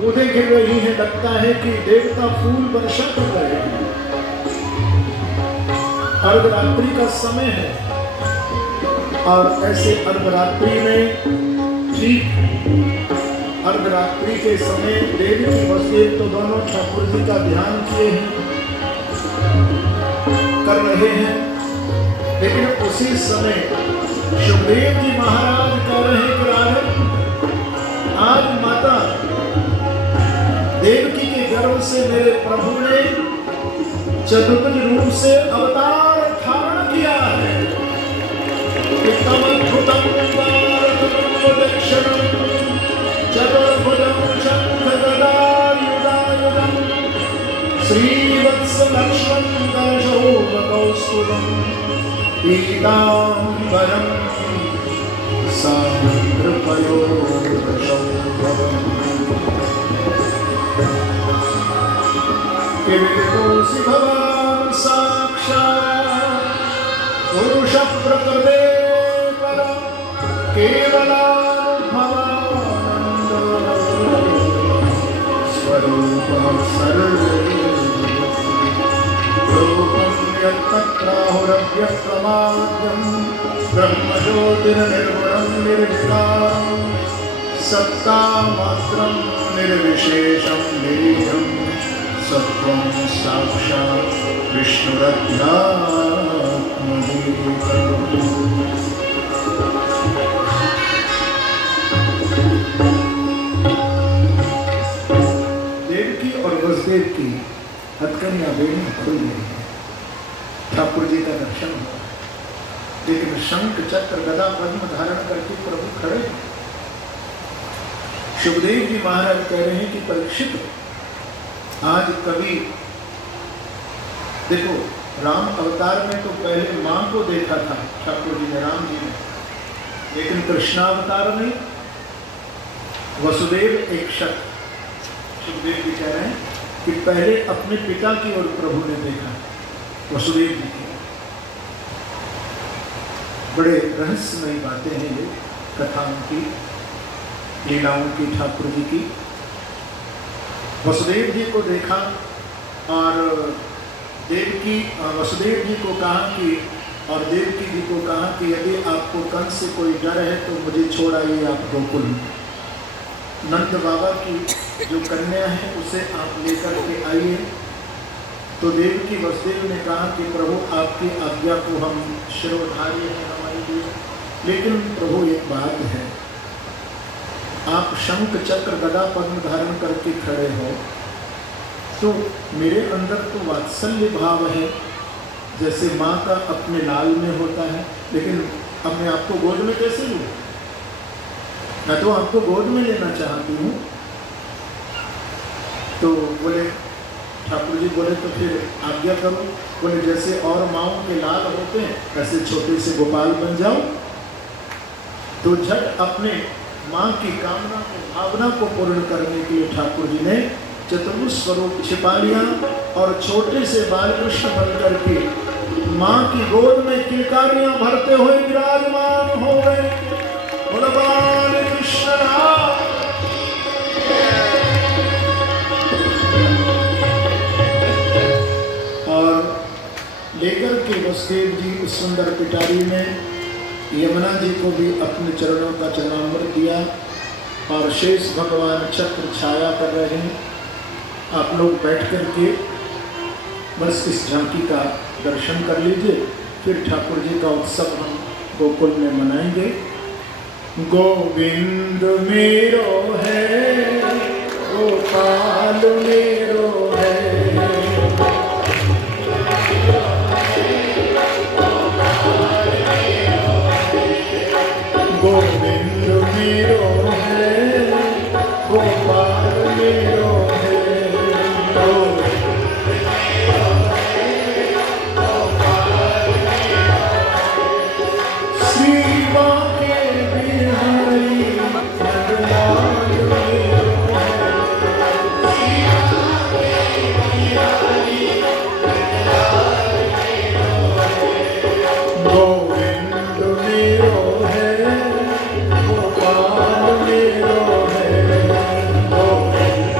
बूंदें गिर रही हैं, लगता है कि देवता फूल वर्षा कर रहे हैं। अर्धरात्रि का समय है और ऐसे अर्धरात्रि में ठीक अर्धरात्रि के समय देवी की वसुदेव तो दोनों ठाकुर जी का ध्यान किए हैं, कर रहे हैं, लेकिन उसी समय सुखदेव जी महाराज कह रहे हैं कि राघव, आज माता देवकी के गर्भ से मेरे प्रभु ने चतुर्भुज रूप से अवतार धारण किया है। श्रीवत्स लक्ष्मण कौस्तुभम् पीताम्बरं सान्द्रपयोधशौभवम् किरीटोऽसि भवान् साक्षात् पुरुषः प्रकृते परं केवलानुभवानन्द स्वरूपः सर्वरूपं यत्तत्राहुरव्यक्तमाद्यं ब्रह्मज्योतिर्निर्गुणं निर्विकारं सत्तामात्रं निर्विशेषं निरीहं सत्वं साक्षात् विष्णुरत्नात्मभूतं। देवकी और वसुदेव की हथकड़ियां बेड़ी खुल गई हैं, ठाकुर जी का दर्शन हुआ, लेकिन शंख चक्र गदा पद्म धारण करके प्रभु खड़े हैं। सुखदेव जी महाराज कह रहे हैं कि परीक्षित, आज कभी देखो, राम अवतार में तो पहले मां को देखा था ठाकुर जी ने, राम जी ने, लेकिन कृष्णावतार में वसुदेव एक शख्स, सुखदेव जी कह रहे हैं कि पहले अपने पिता की ओर प्रभु ने देखा, वसुदेव जी की। बड़े रहस्यमयी बातें हैं ये, कथाओं की, लीलाओं की, ठाकुर जी की। वसुदेव जी को देखा और देवकी वसुदेव जी को कहा कि, और देवकी जी को कहा कि यदि आपको कंस से कोई डर है तो मुझे छोड़ आइए आप गोकुल। नंद बाबा की जो कन्या है उसे आप लेकर के आइए। तो देवकी वसुदेव ने कहा कि प्रभु आपकी आज्ञा को हम शिरोधार्य हैं हमारे लिए, लेकिन प्रभु एक बात है, आप शंख चक्र गदा पद्म धारण करके खड़े हो तो मेरे अंदर तो वात्सल्य भाव है, जैसे माँ का अपने लाल में होता है, लेकिन अब मैं आपको गोद में कैसे लूँ? मैं तो आपको गोद में लेना चाहती हूँ। तो बोले, ठाकुर जी बोले तो फिर आज्ञा करो। बोले जैसे और माँओं के लाल होते हैं ऐसे छोटे से गोपाल बन जाओ। तो झट अपने माँ की कामना को, भावना को पूर्ण करने के लिए ठाकुर जी ने चतुर्भुज स्वरूप छिपा लिया और छोटे से बालकृष्ण बन करके माँ की गोद में किलकारियां भरते हुए विराजमान हो गए। बालकृष्ण और लेकर के वसुदेव जी उस सुंदर पिटारी में यमुना जी को भी अपने चरणों का चरणामृत दिया और शेष भगवान चक्र छाया कर रहे हैं। आप लोग बैठ करके बस इस झांकी का दर्शन कर लीजिए, फिर ठाकुर जी का उत्सव हम गोकुल में मनाएंगे। गोविंद मेरो है, गोपाल मेरो है, गोविंद मेरो है, गोपाल मेरो है, श्री बांके बिहारी नंदलाल मेरो है, गोविंद मेरो है, गोपाल मेरो है, गोविंद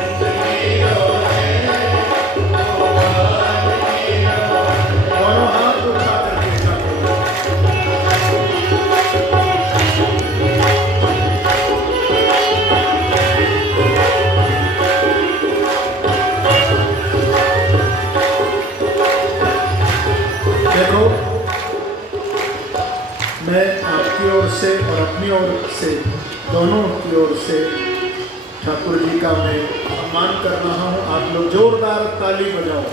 मैं आपकी ओर से और अपनी ओर से दोनों की ओर से ठाकुर जी का मैं सम्मान कर रहा हूँ। आप लोग जोरदार ताली बजाओ।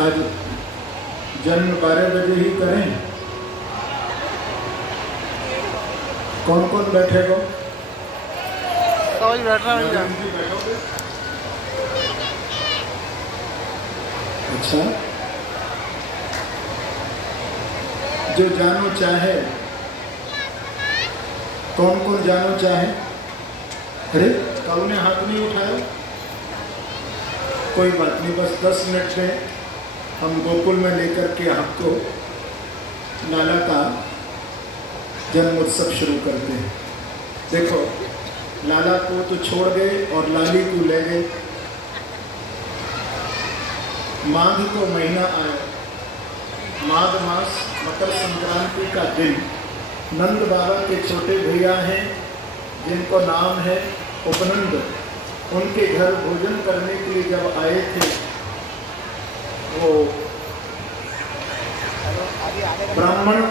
आज जन्म 12 बजे ही करें। कौन कौन बैठेगा? बैठोगे? अच्छा, जो जानो चाहे, कौन कौन जानो चाहे? अरे कौन ने हाथ नहीं उठाया? कोई बात नहीं, बस 10 मिनट में हम गोकुल में लेकर के आपको लाला का जन्म उत्सव शुरू करते हैं। देखो, लाला को तो छोड़ गए और लाली को ले गए। माघ को महीना आया, माघ मास, मकर संक्रांति का दिन। नंद बाबा के छोटे भैया हैं जिनको नाम है उपनंद, उनके घर भोजन करने के लिए जब आए थे, वो ब्राह्मण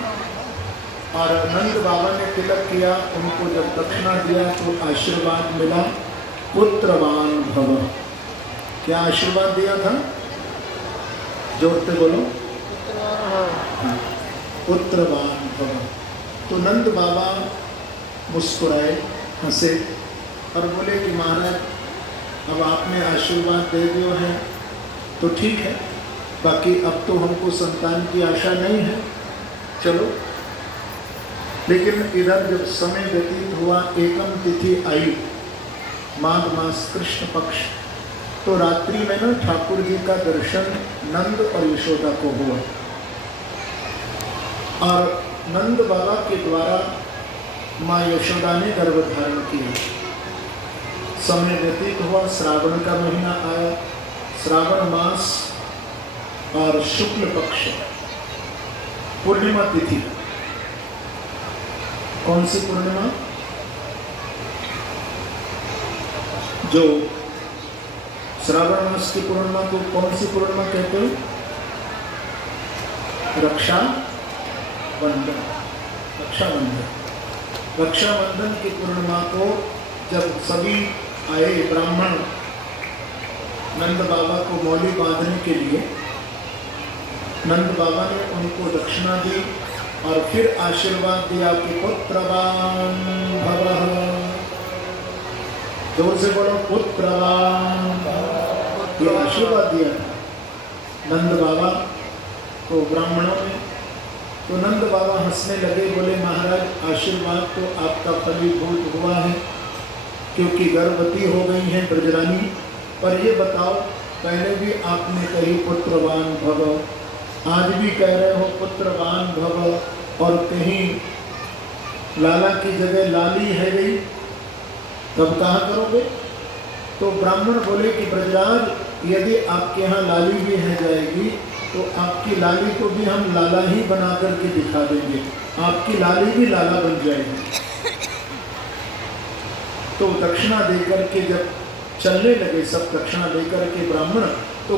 और नंद बाबा ने तिलक किया। उनको जब दक्षिणा दिया तो आशीर्वाद मिला, पुत्रवान भव। क्या आशीर्वाद दिया था? जोर से बोलो, पुत्रवान भव। तो नंद बाबा मुस्कुराए, हंसे और बोले कि महाराज, अब आपने आशीर्वाद दे दिया है तो ठीक है, बाकी अब तो हमको संतान की आशा नहीं है, चलो। लेकिन इधर जब समय व्यतीत हुआ, एकम तिथि आई, माघ मास कृष्ण पक्ष, तो रात्रि में ना ठाकुर जी का दर्शन नंद और यशोदा को हुआ और नंद बाबा के द्वारा माँ यशोदा ने गर्भ धारण किया। समय व्यतीत हुआ, श्रावण का महीना आया, श्रावण मास और शुक्ल पक्ष पूर्णिमा तिथि। कौन सी पूर्णिमा? जो श्रावण मास की पूर्णिमा को कौन सी पूर्णिमा कहते हो? रक्षाबंधन। रक्षाबंधन, रक्षाबंधन की पूर्णिमा को जब सभी आए ब्राह्मण नंद बाबा को मौली बांधने के लिए, नंद बाबा ने उनको दक्षिणा दी और फिर आशीर्वाद दिया कि पुत्रवान भवः। जोर से बोलो, पुत्रवान। ये आशीर्वाद दिया था नंद बाबा को ब्राह्मणों ने। तो नंद बाबा हंसने लगे, बोले महाराज, आशीर्वाद तो आपका फलीभूत हुआ है क्योंकि गर्भवती हो गई हैं ब्रजरानी। पर ये बताओ, पहले भी आपने कही पुत्रवान भव, आज भी कह रहे हो पुत्रवान भव, और कहीं लाला की जगह लाली है गई, तब कहाँ करोगे? तो ब्राह्मण बोले कि ब्रजराज, यदि आपके यहाँ लाली भी है जाएगी तो आपकी लाली को भी हम लाला ही बना करके दिखा देंगे, आपकी लाली भी लाला बन जाएगी। तो दक्षिणा देकर के जब चलने लगे सब, दक्षिणा देकर के ब्राह्मण, तो